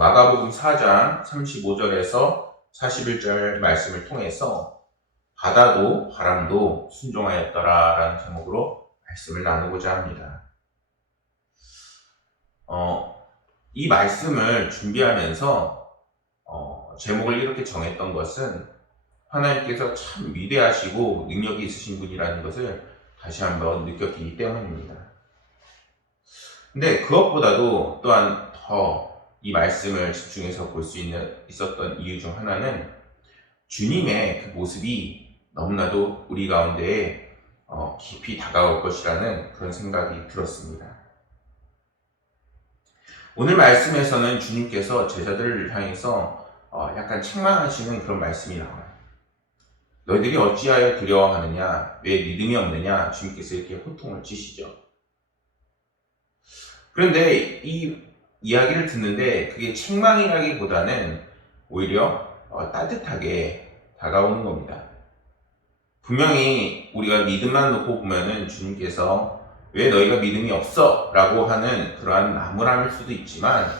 마가복음 4장 35절에서 41절 말씀을 통해서 바다도 바람도 순종하였더라 라는 제목으로 말씀을 나누고자 합니다. 이 말씀을 준비하면서 제목을 이렇게 정했던 것은 하나님께서 참 위대하시고 능력이 있으신 분이라는 것을 다시 한번 느꼈기 때문입니다. 근데 그것보다도 또한 더 이 말씀을 집중해서 볼 수 있었던 이유 중 하나는 주님의 그 모습이 너무나도 우리 가운데에 깊이 다가올 것이라는 그런 생각이 들었습니다. 오늘 말씀에서는 주님께서 제자들을 향해서 약간 책망하시는 그런 말씀이 나와요. 너희들이 어찌하여 두려워하느냐, 왜 믿음이 없느냐, 주님께서 이렇게 호통을 치시죠. 그런데 이 이야기를 듣는데 그게 책망이라기보다는 오히려 따뜻하게 다가오는 겁니다. 분명히 우리가 믿음만 놓고 보면은 주님께서 왜 너희가 믿음이 없어? 라고 하는 그러한 나무랄 수도 있지만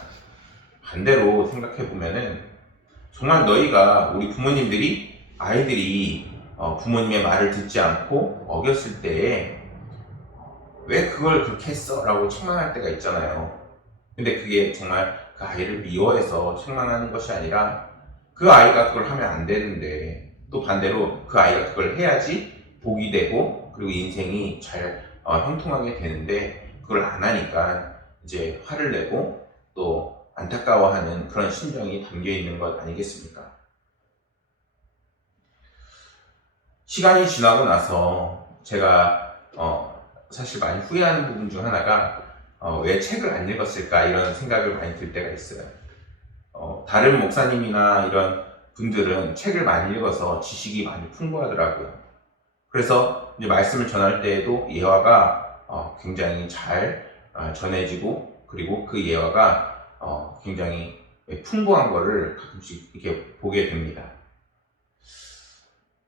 반대로 생각해 보면은 정말 너희가 우리 부모님들이 아이들이 부모님의 말을 듣지 않고 어겼을 때에 왜 그걸 그렇게 했어? 라고 책망할 때가 있잖아요. 근데 그게 정말 그 아이를 미워해서 책망하는 것이 아니라 그 아이가 그걸 하면 안 되는데 또 반대로 그 아이가 그걸 해야지 복이 되고 그리고 인생이 잘 형통하게 되는데 그걸 안 하니까 이제 화를 내고 또 안타까워하는 그런 심정이 담겨 있는 것 아니겠습니까? 시간이 지나고 나서 제가 사실 많이 후회하는 부분 중 하나가 왜 책을 안 읽었을까 이런 생각을 많이 들 때가 있어요. 다른 목사님이나 이런 분들은 책을 많이 읽어서 지식이 많이 풍부하더라고요. 그래서 이제 말씀을 전할 때에도 예화가 굉장히 잘 전해지고 그리고 그 예화가 굉장히 풍부한 거를 가끔씩 이렇게 보게 됩니다.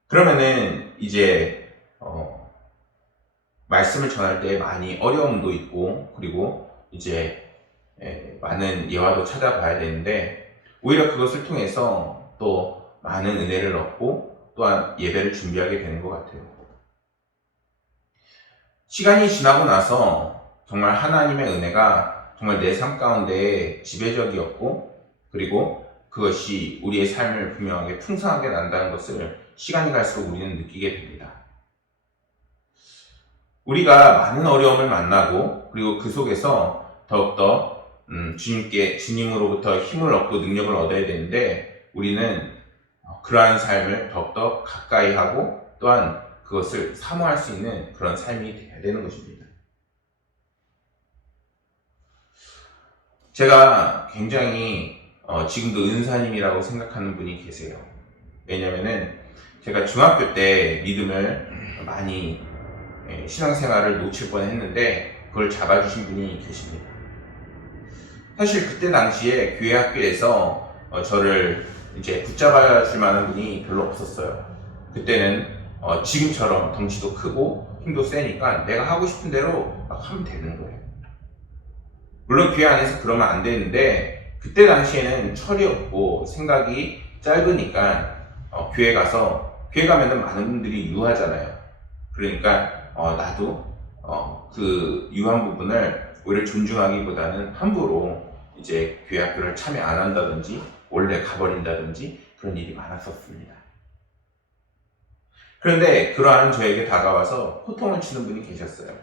그러면은 이제 말씀을 전할 때 많이 어려움도 있고 그리고 이제 많은 예화도 찾아봐야 되는데 오히려 그것을 통해서 또 많은 은혜를 얻고 또한 예배를 준비하게 되는 것 같아요. 시간이 지나고 나서 정말 하나님의 은혜가 정말 내 삶 가운데 지배적이었고 그리고 그것이 우리의 삶을 분명하게 풍성하게 난다는 것을 시간이 갈수록 우리는 느끼게 됩니다. 우리가 많은 어려움을 만나고 그리고 그 속에서 더욱더 주님으로부터 힘을 얻고 능력을 얻어야 되는데 우리는 그러한 삶을 더욱더 가까이 하고 또한 그것을 사모할 수 있는 그런 삶이 되어야 되는 것입니다. 제가 굉장히 지금도 은사님이라고 생각하는 분이 계세요. 왜냐면은 제가 중학교 때 믿음을 많이 신앙생활을 놓칠 뻔했는데 그걸 잡아주신 분이 계십니다. 사실 그때 당시에 교회 학교에서 저를 이제 붙잡아 줄 만한 분이 별로 없었어요. 그때는 지금처럼 덩치도 크고 힘도 세니까 내가 하고 싶은 대로 막 하면 되는 거예요. 물론 교회 안에서 그러면 안 되는데 그때 당시에는 철이 없고 생각이 짧으니까 교회 가면은 많은 분들이 유하잖아요. 그러니까 나도 그 유한 부분을 오히려 존중하기보다는 함부로 이제 교회 학교를 참여 안 한다든지 원래 가버린다든지 그런 일이 많았었습니다. 그런데 그러한 저에게 다가와서 호통을 치는 분이 계셨어요.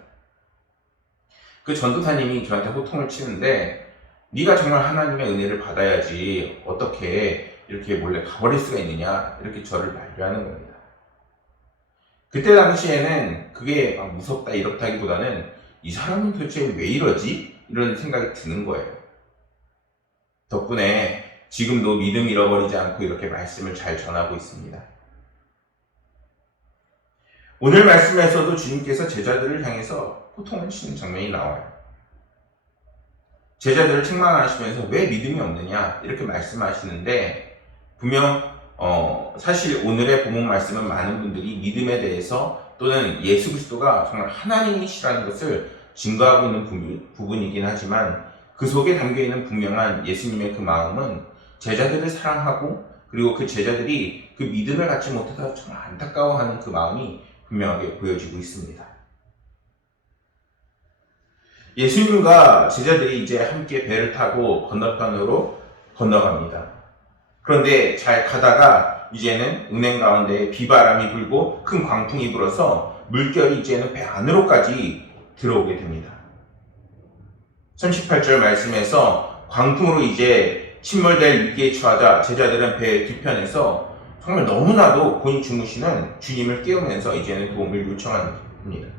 그 전도사님이 저한테 호통을 치는데 네가 정말 하나님의 은혜를 받아야지 어떻게 이렇게 몰래 가버릴 수가 있느냐 이렇게 저를 만류하는 겁니다. 그때 당시에는 그게 막 무섭다 이렇다기보다는 이 사람은 도대체 왜 이러지? 이런 생각이 드는 거예요. 덕분에 지금도 믿음 잃어버리지 않고 이렇게 말씀을 잘 전하고 있습니다. 오늘 말씀에서도 주님께서 제자들을 향해서 호통을 치는 장면이 나와요. 제자들을 책망하시면서 왜 믿음이 없느냐 이렇게 말씀하시는데 분명 사실 오늘의 본문 말씀은 많은 분들이 믿음에 대해서 또는 예수 그리스도가 정말 하나님이시라는 것을 증거하고 있는 부분이긴 하지만 그 속에 담겨있는 분명한 예수님의 그 마음은 제자들을 사랑하고 그리고 그 제자들이 그 믿음을 갖지 못해서 정말 안타까워하는 그 마음이 분명하게 보여지고 있습니다. 예수님과 제자들이 이제 함께 배를 타고 건너편으로 건너갑니다. 그런데 잘 가다가 이제는 운행 가운데 비바람이 불고 큰 광풍이 불어서 물결이 이제는 배 안으로까지 들어오게 됩니다. 38절 말씀에서 광풍으로 이제 침몰될 위기에 처하자 제자들은 배 뒤편에서 정말 너무나도 곤히 주무시는 주님을 깨우면서 이제는 도움을 요청합니다.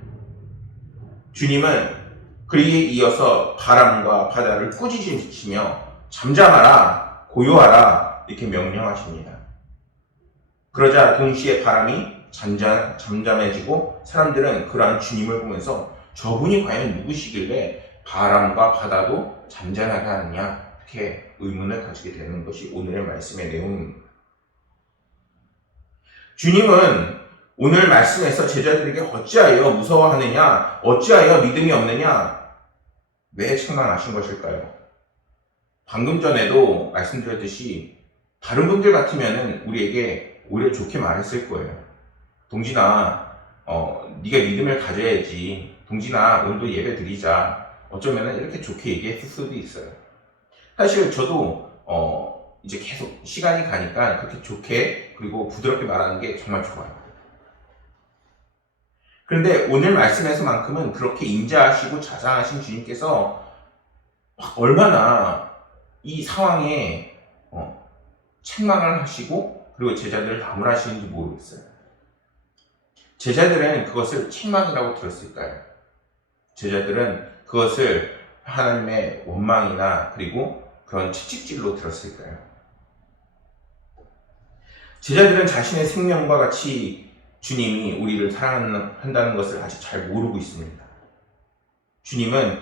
주님은 그에 이어서 바람과 바다를 꾸짖으시며 잠잠하라, 고요하라 이렇게 명령하십니다. 그러자 동시에 바람이 잠잠해지고 사람들은 그러한 주님을 보면서 저분이 과연 누구시길래 바람과 바다도 잠잠하게 하느냐 이렇게 의문을 가지게 되는 것이 오늘의 말씀의 내용입니다. 주님은 오늘 말씀에서 제자들에게 어찌하여 무서워하느냐, 어찌하여 믿음이 없느냐, 왜 책망하신 것일까요? 방금 전에도 말씀드렸듯이 다른 분들 같으면 우리에게 오히려 좋게 말했을 거예요. 동진아, 네가 믿음을 가져야지. 동진아, 오늘도 예배 드리자. 어쩌면 이렇게 좋게 얘기했을 수도 있어요. 사실 저도 이제 계속 시간이 가니까 그렇게 좋게 그리고 부드럽게 말하는 게 정말 좋아요. 그런데 오늘 말씀에서만큼은 그렇게 인자하시고 자상하신 주님께서 얼마나 이 상황에 책망을 하시고 그리고 제자들을 나무라시는지 모르겠어요. 제자들은 그것을 책망이라고 들었을까요? 제자들은 그것을 하나님의 원망이나 그리고 그런 채찍질로 들었을까요? 제자들은 자신의 생명과 같이 주님이 우리를 사랑한다는 것을 아직 잘 모르고 있습니다. 주님은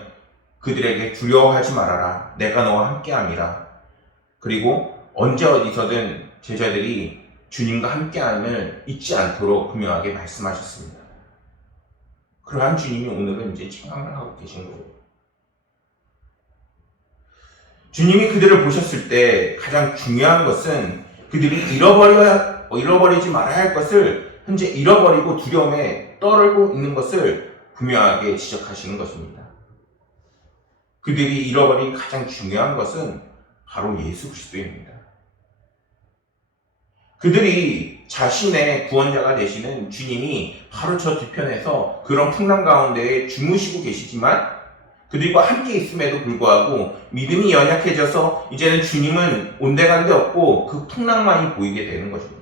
그들에게 두려워하지 말아라. 내가 너와 함께함이라. 그리고 언제 어디서든 제자들이 주님과 함께함을 잊지 않도록 분명하게 말씀하셨습니다. 그러한 주님이 오늘은 이제 책망을 하고 계신 거예요. 주님이 그들을 보셨을 때 가장 중요한 것은 그들이 잃어버리지 말아야 할 것을 현재 잃어버리고 두려움에 떨고 있는 것을 분명하게 지적하시는 것입니다. 그들이 잃어버린 가장 중요한 것은 바로 예수 그리스도입니다. 그들이 자신의 구원자가 되시는 주님이 바로 저 뒤편에서 그런 풍랑 가운데 주무시고 계시지만 그들과 함께 있음에도 불구하고 믿음이 연약해져서 이제는 주님은 온데간데 없고 그 풍랑만이 보이게 되는 것입니다.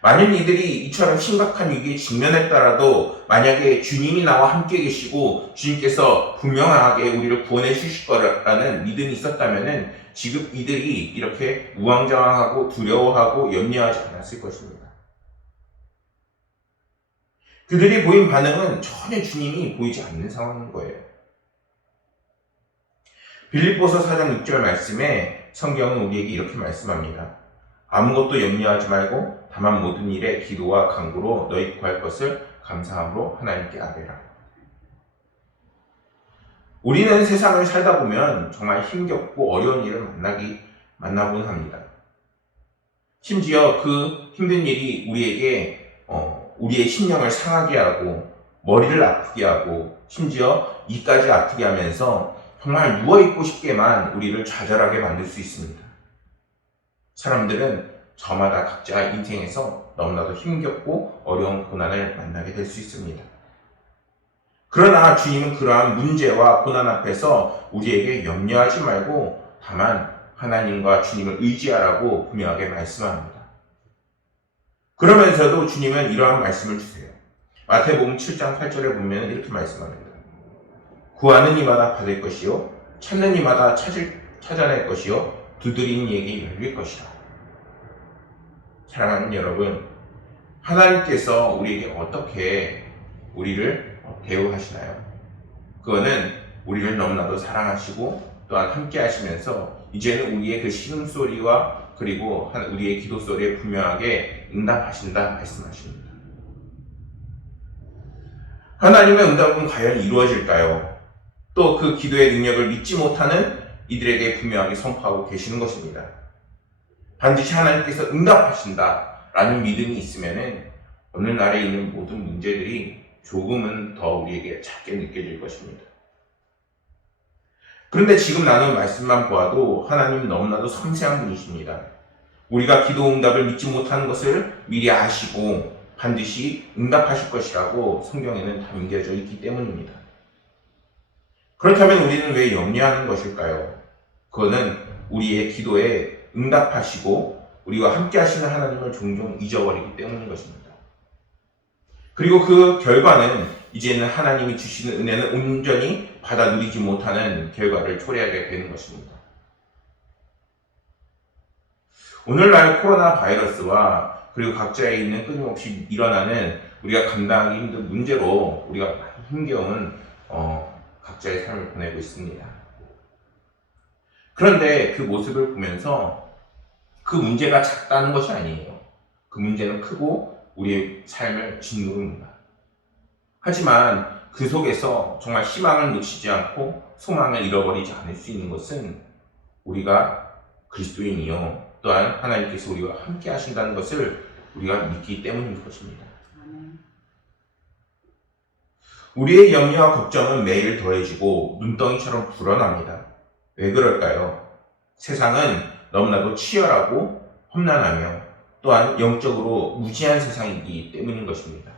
만일 이들이 이처럼 심각한 위기에 직면했더라도 만약에 주님이 나와 함께 계시고 주님께서 분명하게 우리를 구원해 주실 거라는 믿음이 있었다면 지금 이들이 이렇게 우왕좌왕하고 두려워하고 염려하지 않았을 것입니다. 그들이 보인 반응은 전혀 주님이 보이지 않는 상황인 거예요. 빌립보서 4장 6절 말씀에 성경은 우리에게 이렇게 말씀합니다. 아무것도 염려하지 말고 다만 모든 일에 기도와 간구로 너희 구할 것을 감사함으로 하나님께 아뢰라. 우리는 세상을 살다 보면 정말 힘겹고 어려운 일을 만나곤 합니다. 심지어 그 힘든 일이 우리에게 우리의 심령을 상하게 하고 머리를 아프게 하고 심지어 이까지 아프게 하면서 정말 누워있고 싶게만 우리를 좌절하게 만들 수 있습니다. 사람들은 저마다 각자 인생에서 너무나도 힘겹고 어려운 고난을 만나게 될 수 있습니다. 그러나 주님은 그러한 문제와 고난 앞에서 우리에게 염려하지 말고 다만 하나님과 주님을 의지하라고 분명하게 말씀합니다. 그러면서도 주님은 이러한 말씀을 주세요. 마태복음 7장 8절에 보면 이렇게 말씀합니다. 구하는 이마다 받을 것이요 찾는 이마다 찾아낼 것이요 두드리는 이에게 열릴 것이다. 사랑하는 여러분, 하나님께서 우리에게 어떻게 우리를 대우하시나요? 그거는 우리를 너무나도 사랑하시고 또한 함께 하시면서 이제는 우리의 그 신음소리와 그리고 우리의 기도소리에 분명하게 응답하신다 말씀하십니다. 하나님의 응답은 과연 이루어질까요? 또 그 기도의 능력을 믿지 못하는 이들에게 분명하게 선포하고 계시는 것입니다. 반드시 하나님께서 응답하신다라는 믿음이 있으면은 오늘날에 있는 모든 문제들이 조금은 더 우리에게 작게 느껴질 것입니다. 그런데 지금 나눈 말씀만 보아도 하나님은 너무나도 섬세한 분이십니다. 우리가 기도 응답을 믿지 못하는 것을 미리 아시고 반드시 응답하실 것이라고 성경에는 담겨져 있기 때문입니다. 그렇다면 우리는 왜 염려하는 것일까요? 그거는 우리의 기도에 응답하시고 우리와 함께 하시는 하나님을 종종 잊어버리기 때문인 것입니다. 그리고 그 결과는 이제는 하나님이 주시는 은혜는 온전히 받아 누리지 못하는 결과를 초래하게 되는 것입니다. 오늘날 코로나 바이러스와 그리고 각자에 있는 끊임없이 일어나는 우리가 감당하기 힘든 문제로 우리가 많이 힘겨운 각자의 삶을 보내고 있습니다. 그런데 그 모습을 보면서 그 문제가 작다는 것이 아니에요. 그 문제는 크고 우리의 삶을 짓누릅니다. 하지만 그 속에서 정말 희망을 놓치지 않고 소망을 잃어버리지 않을 수 있는 것은 우리가 그리스도인이요 또한 하나님께서 우리와 함께 하신다는 것을 우리가 믿기 때문인 것입니다. 우리의 염려와 걱정은 매일 더해지고 눈덩이처럼 불어납니다. 왜 그럴까요? 세상은 너무나도 치열하고 험난하며 또한 영적으로 무지한 세상이기 때문인 것입니다.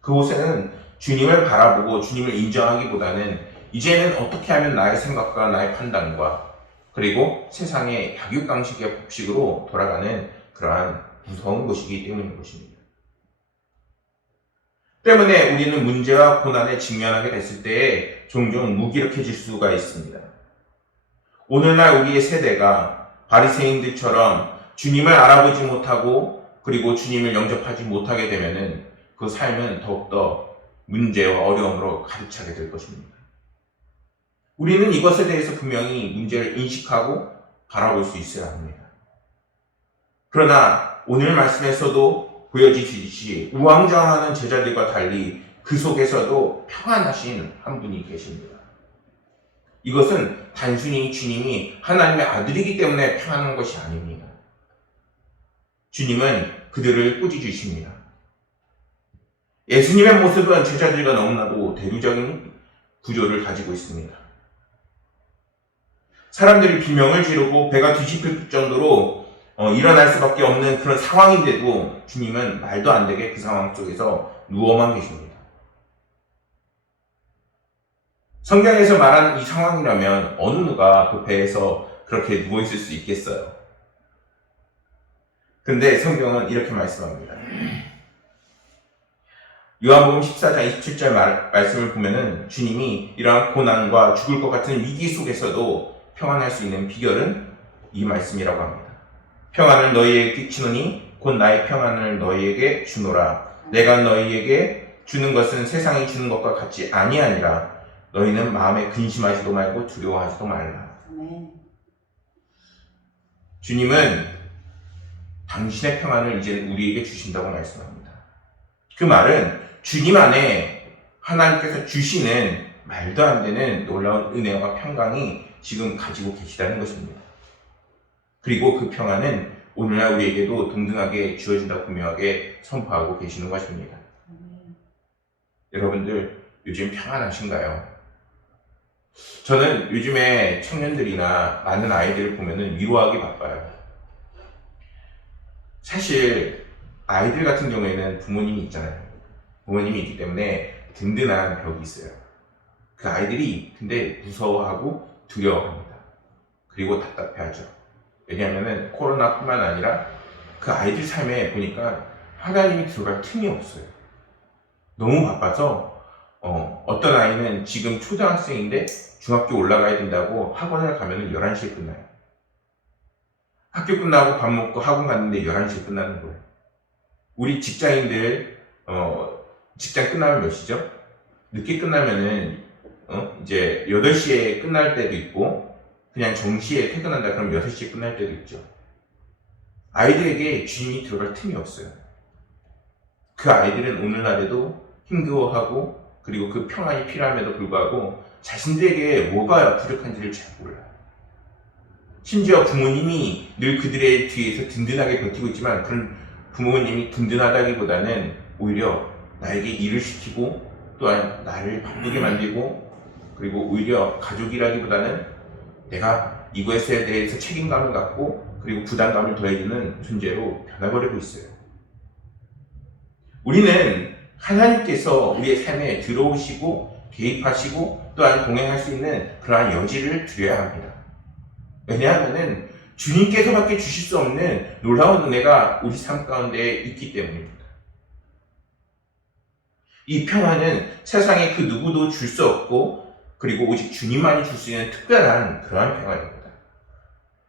그곳에는 주님을 바라보고 주님을 인정하기보다는 이제는 어떻게 하면 나의 생각과 나의 판단과 그리고 세상의 약육강식의 법칙으로 돌아가는 그러한 무서운 곳이기 때문인 것입니다. 때문에 우리는 문제와 고난에 직면하게 됐을 때에 종종 무기력해질 수가 있습니다. 오늘날 우리의 세대가 바리새인들처럼 주님을 알아보지 못하고 그리고 주님을 영접하지 못하게 되면은 그 삶은 더욱더 문제와 어려움으로 가득 차게 될 것입니다. 우리는 이것에 대해서 분명히 문제를 인식하고 바라볼 수 있어야 합니다. 그러나 오늘 말씀에서도 보여지듯이 우왕좌왕하는 제자들과 달리 그 속에서도 평안하신 한 분이 계십니다. 이것은 단순히 주님이 하나님의 아들이기 때문에 평안한 것이 아닙니다. 주님은 그들을 꾸짖으십니다. 예수님의 모습은 제자들과 너무나도 대조적인 구조를 가지고 있습니다. 사람들이 비명을 지르고 배가 뒤집힐 정도로 일어날 수밖에 없는 그런 상황인데도 주님은 말도 안 되게 그 상황 속에서 누워만 계십니다. 성경에서 말하는 이 상황이라면 어느 누가 그 배에서 그렇게 누워있을 수 있겠어요? 근데 성경은 이렇게 말씀합니다. 요한복음 14장 27절 말씀을 보면은 주님이 이러한 고난과 죽을 것 같은 위기 속에서도 평안할 수 있는 비결은 이 말씀이라고 합니다. 평안을 너희에게 끼치노니 곧 나의 평안을 너희에게 주노라. 내가 너희에게 주는 것은 세상이 주는 것과 같이 아니하니라. 너희는 마음에 근심하지도 말고 두려워하지도 말라. 주님은 당신의 평안을 이제 우리에게 주신다고 말씀합니다. 그 말은 주님 안에 하나님께서 주시는 말도 안 되는 놀라운 은혜와 평강이 지금 가지고 계시다는 것입니다. 그리고 그 평안은 오늘날 우리에게도 동등하게 주어진다고 분명하게 선포하고 계시는 것입니다. 여러분들 요즘 평안하신가요? 저는 요즘에 청년들이나 많은 아이들을 보면 위로하기 바빠요. 사실 아이들 같은 경우에는 부모님이 있잖아요. 부모님이 있기 때문에 든든한 벽이 있어요. 그 아이들이 근데 무서워하고 두려워합니다. 그리고 답답해하죠. 왜냐하면 코로나뿐만 아니라 그 아이들 삶에 보니까 하나님이 들어갈 틈이 없어요. 너무 바빠서 어떤 아이는 지금 초등학생인데 중학교 올라가야 된다고 학원을 가면 11시에 끝나요. 학교 끝나고 밥 먹고 학원 갔는데 11시에 끝나는 거예요. 우리 직장인들 직장 끝나면 몇 시죠? 늦게 끝나면은 이제 8시에 끝날 때도 있고 그냥 정시에 퇴근한다 그럼 6시에 끝날 때도 있죠. 아이들에게 주님이 들어갈 틈이 없어요. 그 아이들은 오늘날에도 힘겨워하고 그리고 그 평안이 필요함에도 불구하고 자신들에게 뭐가 부족한지를 잘 몰라요. 심지어 부모님이 늘 그들의 뒤에서 든든하게 버티고 있지만 그런 부모님이 든든하다기보다는 오히려 나에게 일을 시키고 또한 나를 바쁘게 만들고 그리고 오히려 가족이라기보다는 내가 이것에 대해서 책임감을 갖고 그리고 부담감을 더해주는 존재로 변해버리고 있어요. 우리는 하나님께서 우리의 삶에 들어오시고 개입하시고 또한 동행할 수 있는 그러한 여지를 드려야 합니다. 왜냐하면 주님께서밖에 주실 수 없는 놀라운 은혜가 우리 삶 가운데 있기 때문입니다. 이 평안은 세상에 그 누구도 줄 수 없고 그리고 오직 주님만이 줄 수 있는 특별한 그러한 평안입니다.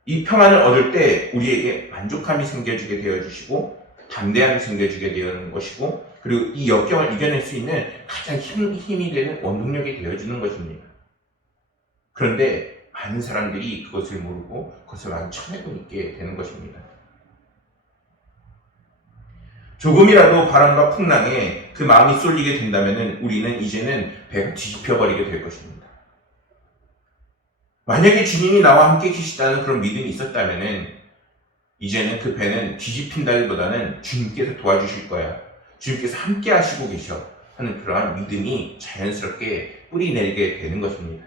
이 평안을 얻을 때 우리에게 만족함이 생겨지게 되어주시고 담대함이 생겨지게 되는 것이고 그리고 이 역경을 이겨낼 수 있는 가장 힘이 되는 원동력이 되어주는 것입니다. 그런데 많은 사람들이 그것을 모르고 그것을 많이 쳐내고 있게 되는 것입니다. 조금이라도 바람과 풍랑에 그 마음이 쏠리게 된다면 우리는 이제는 배가 뒤집혀버리게 될 것입니다. 만약에 주님이 나와 함께 계시다는 그런 믿음이 있었다면 이제는 그 배는 뒤집힌다기보다는 주님께서 도와주실 거야. 주님께서 함께 하시고 계셔 하는 그러한 믿음이 자연스럽게 뿌리내리게 되는 것입니다.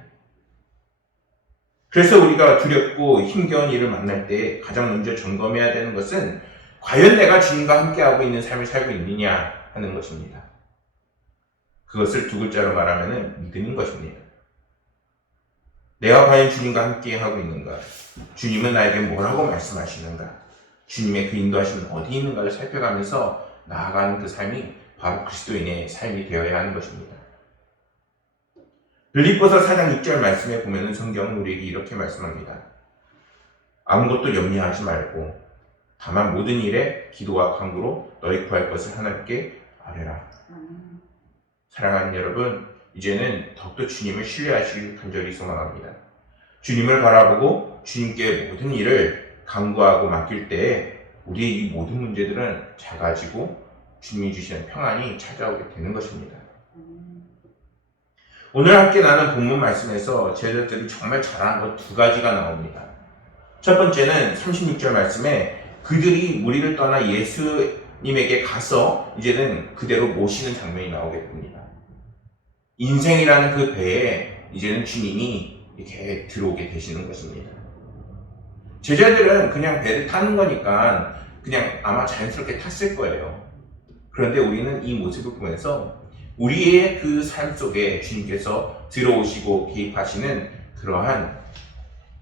그래서 우리가 두렵고 힘겨운 일을 만날 때 가장 먼저 점검해야 되는 것은 과연 내가 주님과 함께하고 있는 삶을 살고 있느냐 하는 것입니다. 그것을 두 글자로 말하면 믿음인 것입니다. 내가 과연 주님과 함께하고 있는가? 주님은 나에게 뭐라고 말씀하시는가? 주님의 그 인도하심은 어디 있는가를 살펴가면서 나아가는 그 삶이 바로 그리스도인의 삶이 되어야 하는 것입니다. 빌립보서 4장 6절 말씀에 보면 성경은 우리에게 이렇게 말씀합니다. 아무것도 염려하지 말고 다만 모든 일에 기도와 간구로 너희 구할 것을 하나님께 아뢰라. 사랑하는 여러분, 이제는 더욱더 주님을 신뢰하시길 간절히 소망합니다. 주님을 바라보고 주님께 모든 일을 간구하고 맡길 때에 우리의 이 모든 문제들은 작아지고 주님이 주시는 평안이 찾아오게 되는 것입니다. 오늘 함께 나눈 본문 말씀에서 제자들이 정말 잘하는 것 두 가지가 나옵니다. 첫 번째는 36절 말씀에 그들이 무리를 떠나 예수님에게 가서 이제는 그대로 모시는 장면이 나오게 됩니다. 인생이라는 그 배에 이제는 주님이 이렇게 들어오게 되시는 것입니다. 제자들은 그냥 배를 타는 거니까 그냥 아마 자연스럽게 탔을 거예요. 그런데 우리는 이 모습을 보면서 우리의 그 삶 속에 주님께서 들어오시고 개입하시는 그러한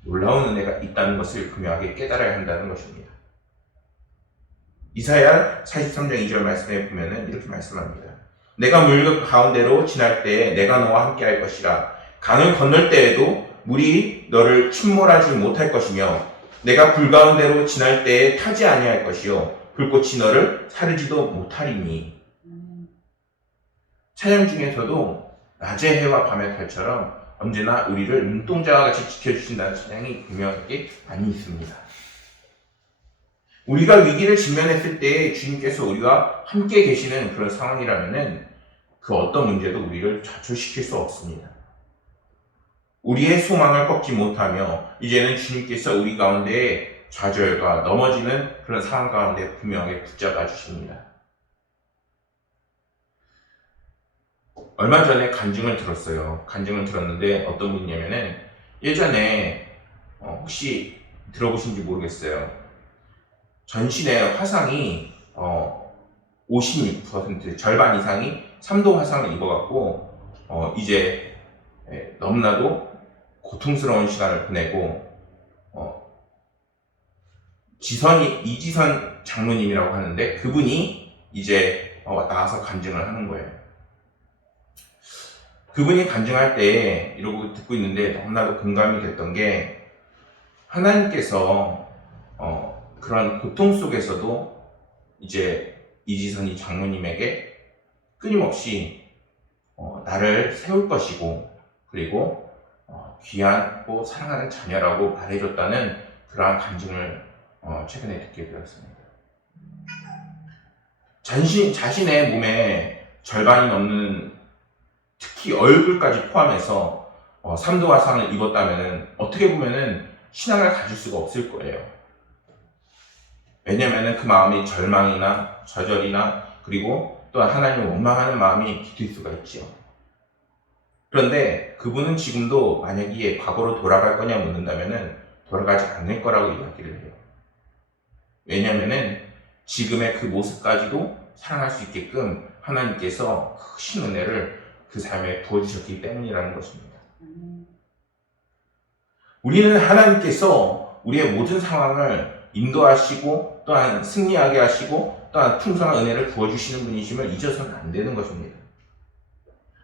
놀라운 은혜가 있다는 것을 분명하게 깨달아야 한다는 것입니다. 이사야 43장 2절 말씀에 보면 이렇게 말씀합니다. 내가 물 가운데로 지날 때에 내가 너와 함께 할 것이라. 강을 건널 때에도 물이 너를 침몰하지 못할 것이며 내가 불 가운데로 지날 때에 타지 아니할 것이요 불꽃이 너를 사르지도 못하리니. 찬양 중에서도 낮의 해와 밤의 달처럼 언제나 우리를 눈동자와 같이 지켜주신다는 찬양이 분명하게 많이 있습니다. 우리가 위기를 직면했을 때 주님께서 우리와 함께 계시는 그런 상황이라면 그 어떤 문제도 우리를 좌절시킬 수 없습니다. 우리의 소망을 꺾지 못하며 이제는 주님께서 우리 가운데 좌절과 넘어지는 그런 상황 가운데 분명하게 붙잡아 주십니다. 얼마 전에 간증을 들었어요. 간증을 들었는데 어떤 분이냐면은 예전에 혹시 들어보신지 모르겠어요. 전신의 화상이 56% 절반 이상이 3도 화상을 입어갖고 이제 너무나도 고통스러운 시간을 보내고 이지선 장로님이라고 하는데 그분이 이제 나와서 간증을 하는 거예요. 그분이 간증할 때 이러고 듣고 있는데 너무나도 공감이 됐던 게 하나님께서 그런 고통 속에서도 이제 이지선이 장로님에게 끊임없이 나를 세울 것이고 그리고 귀하고 사랑하는 자녀라고 말해줬다는 그러한 간증을 최근에 듣게 되었습니다. 자신의 몸에 절반이 넘는 특히 얼굴까지 포함해서 삼도화상을 입었다면 어떻게 보면은 신앙을 가질 수가 없을 거예요. 왜냐면은 그 마음이 절망이나 좌절이나 그리고 또한 하나님을 원망하는 마음이 깃들 수가 있죠. 그런데 그분은 지금도 만약에 과거로 돌아갈 거냐 묻는다면은 돌아가지 않을 거라고 이야기를 해요. 왜냐면은 지금의 그 모습까지도 사랑할 수 있게끔 하나님께서 크신 은혜를 그 삶에 부어주셨기 때문이라는 것입니다. 우리는 하나님께서 우리의 모든 상황을 인도하시고 또한 승리하게 하시고 또한 풍성한 은혜를 부어주시는 분이심을 잊어서는 안 되는 것입니다.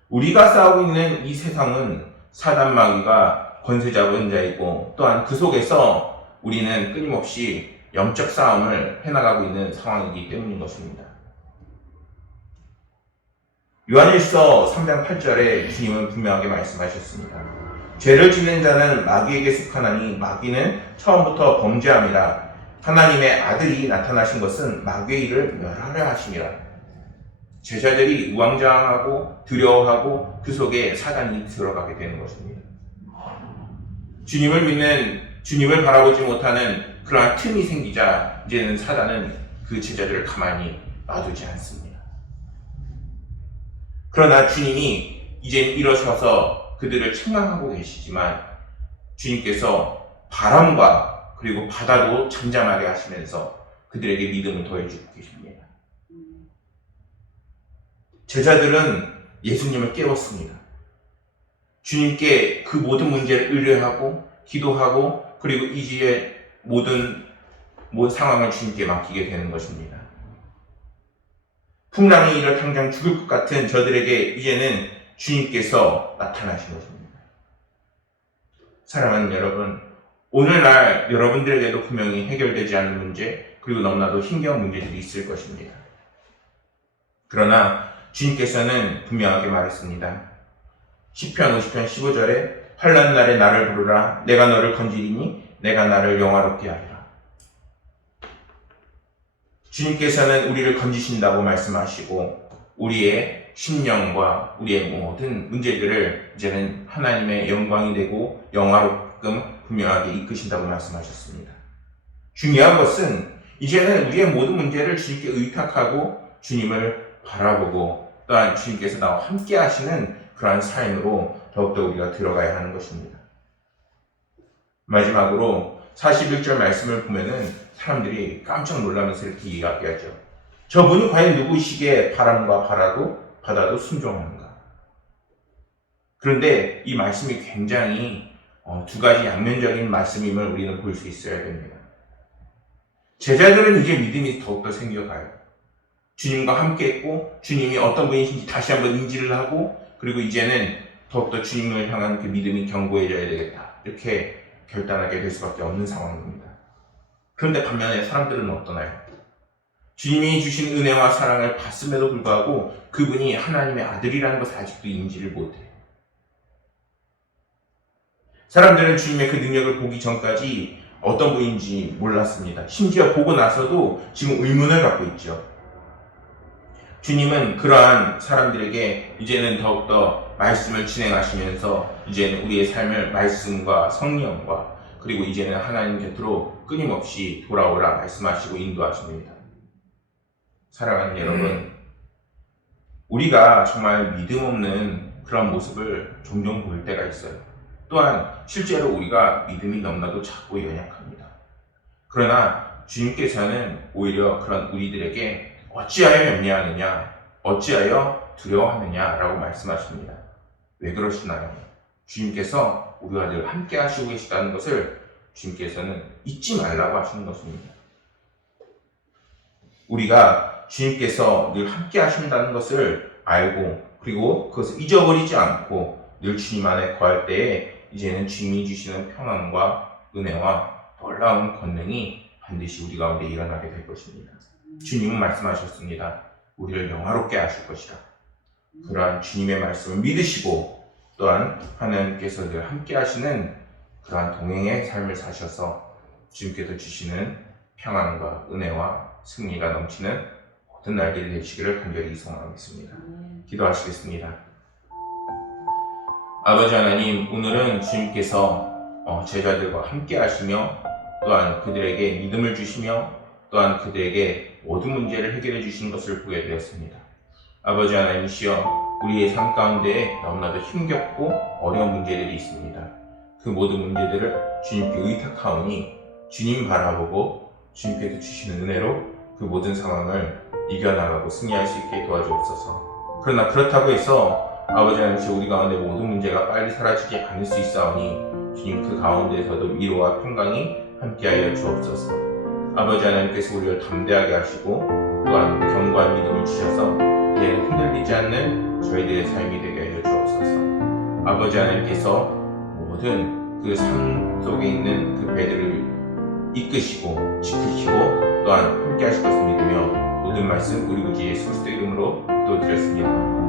우리가 싸우고 있는 이 세상은 사단 마귀가 권세 잡은 자이고 또한 그 속에서 우리는 끊임없이 영적 싸움을 해나가고 있는 상황이기 때문인 것입니다. 요한일서 3장 8절에 주님은 분명하게 말씀하셨습니다. 죄를 짓는 자는 마귀에게 속하나니 마귀는 처음부터 범죄함이라. 하나님의 아들이 나타나신 것은 마귀의 일을 멸하려 하심이라. 제자들이 우왕좌왕하고 두려워하고 그 속에 사단이 들어가게 되는 것입니다. 주님을 믿는, 주님을 바라보지 못하는 그러한 틈이 생기자 이제는 사단은 그 제자들을 가만히 놔두지 않습니다. 그러나 주님이 이제는 일어서서 그들을 책망하고 계시지만 주님께서 바람과 그리고 바다도 잠잠하게 하시면서 그들에게 믿음을 더해주고 계십니다. 제자들은 예수님을 깨웠습니다. 주님께 그 모든 문제를 의뢰하고 기도하고 그리고 이지의 모든 상황을 주님께 맡기게 되는 것입니다. 풍랑이 일어 당장 죽을 것 같은 저들에게 이제는 주님께서 나타나신 것입니다. 사랑하는 여러분, 오늘날 여러분들에게도 분명히 해결되지 않은 문제 그리고 너무나도 힘겨운 문제들이 있을 것입니다. 그러나 주님께서는 분명하게 말했습니다. 시편 50편 15절에 환난 날에 나를 부르라. 내가 너를 건지리니 내가 나를 영화롭게 하리라. 주님께서는 우리를 건지신다고 말씀하시고 우리의 심령과 우리의 모든 문제들을 이제는 하나님의 영광이 되고 영화롭끔 분명하게 이끄신다고 말씀하셨습니다. 중요한 것은 이제는 우리의 모든 문제를 주님께 의탁하고 주님을 바라보고 또한 주님께서 나와 함께 하시는 그러한 삶으로 더욱더 우리가 들어가야 하는 것입니다. 마지막으로 41절 말씀을 보면은 사람들이 깜짝 놀라면서 이렇게 이야기하죠. 저분이 과연 누구시기에 바람과 바다도 순종하는가? 그런데 이 말씀이 굉장히 두 가지 양면적인 말씀임을 우리는 볼 수 있어야 됩니다. 제자들은 이제 믿음이 더욱더 생겨가요. 주님과 함께 했고 주님이 어떤 분이신지 다시 한번 인지를 하고 그리고 이제는 더욱더 주님을 향한 그 믿음이 견고해져야 되겠다. 이렇게 결단하게 될 수밖에 없는 상황입니다. 그런데 반면에 사람들은 어떠나요? 주님이 주신 은혜와 사랑을 봤음에도 불구하고 그분이 하나님의 아들이라는 것을 아직도 인지를 못해요. 사람들은 주님의 그 능력을 보기 전까지 어떤 분인지 몰랐습니다. 심지어 보고 나서도 지금 의문을 갖고 있죠. 주님은 그러한 사람들에게 이제는 더욱더 말씀을 진행하시면서 이제는 우리의 삶을 말씀과 성령과 그리고 이제는 하나님 곁으로 끊임없이 돌아오라 말씀하시고 인도하십니다. 사랑하는 여러분, 우리가 정말 믿음 없는 그런 모습을 종종 볼 때가 있어요. 또한 실제로 우리가 믿음이 너무나도 작고 연약합니다. 그러나 주님께서는 오히려 그런 우리들에게 어찌하여 염려하느냐, 어찌하여 두려워하느냐라고 말씀하십니다. 왜 그러시나요? 주님께서 우리와 늘 함께 하시고 계시다는 것을 주님께서는 잊지 말라고 하시는 것입니다. 우리가 주님께서 늘 함께 하신다는 것을 알고 그리고 그것을 잊어버리지 않고 늘 주님 안에 거할 때에 이제는 주님이 주시는 평안과 은혜와 놀라운 권능이 반드시 우리 가운데 일어나게 될 것입니다. 주님은 말씀하셨습니다. 우리를 영화롭게 하실 것이다. 그러한 주님의 말씀을 믿으시고 또한 하나님께서 늘 함께 하시는 그러한 동행의 삶을 사셔서 주님께서 주시는 평안과 은혜와 승리가 넘치는 모든 날들이 되시기를 간절히 소원하겠습니다. 기도하시겠습니다. 아버지 하나님, 오늘은 주님께서 제자들과 함께 하시며 또한 그들에게 믿음을 주시며 또한 그들에게 모든 문제를 해결해 주시는 것을 보게 되었습니다. 아버지 하나님이시여, 우리의 삶 가운데에 너무나도 힘겹고 어려운 문제들이 있습니다. 그 모든 문제들을 주님께 의탁하오니 주님 바라보고 주님께서 주시는 은혜로 그 모든 상황을 이겨나가고 승리할 수 있게 도와주옵소서. 그러나 그렇다고 해서 아버지 하나님, 우리 가운데 모든 문제가 빨리 사라지지 않을 수 있사오니 주님, 그 가운데에서도 위로와 평강이 함께하여 주옵소서. 아버지 하나님께서 우리를 담대하게 하시고 또한 견고한 믿음을 주셔서 이제는 흔들리지 않는 저희들의 삶이 되게 하여 주옵소서. 아버지 하나님께서 모든 그 삶 속에 있는 그 배들을 이끄시고 지키시고 또한 함께 하실 것을 믿으며 모든 말씀 우리 구주 예수 그리스도 이름으로 기도드렸습니다.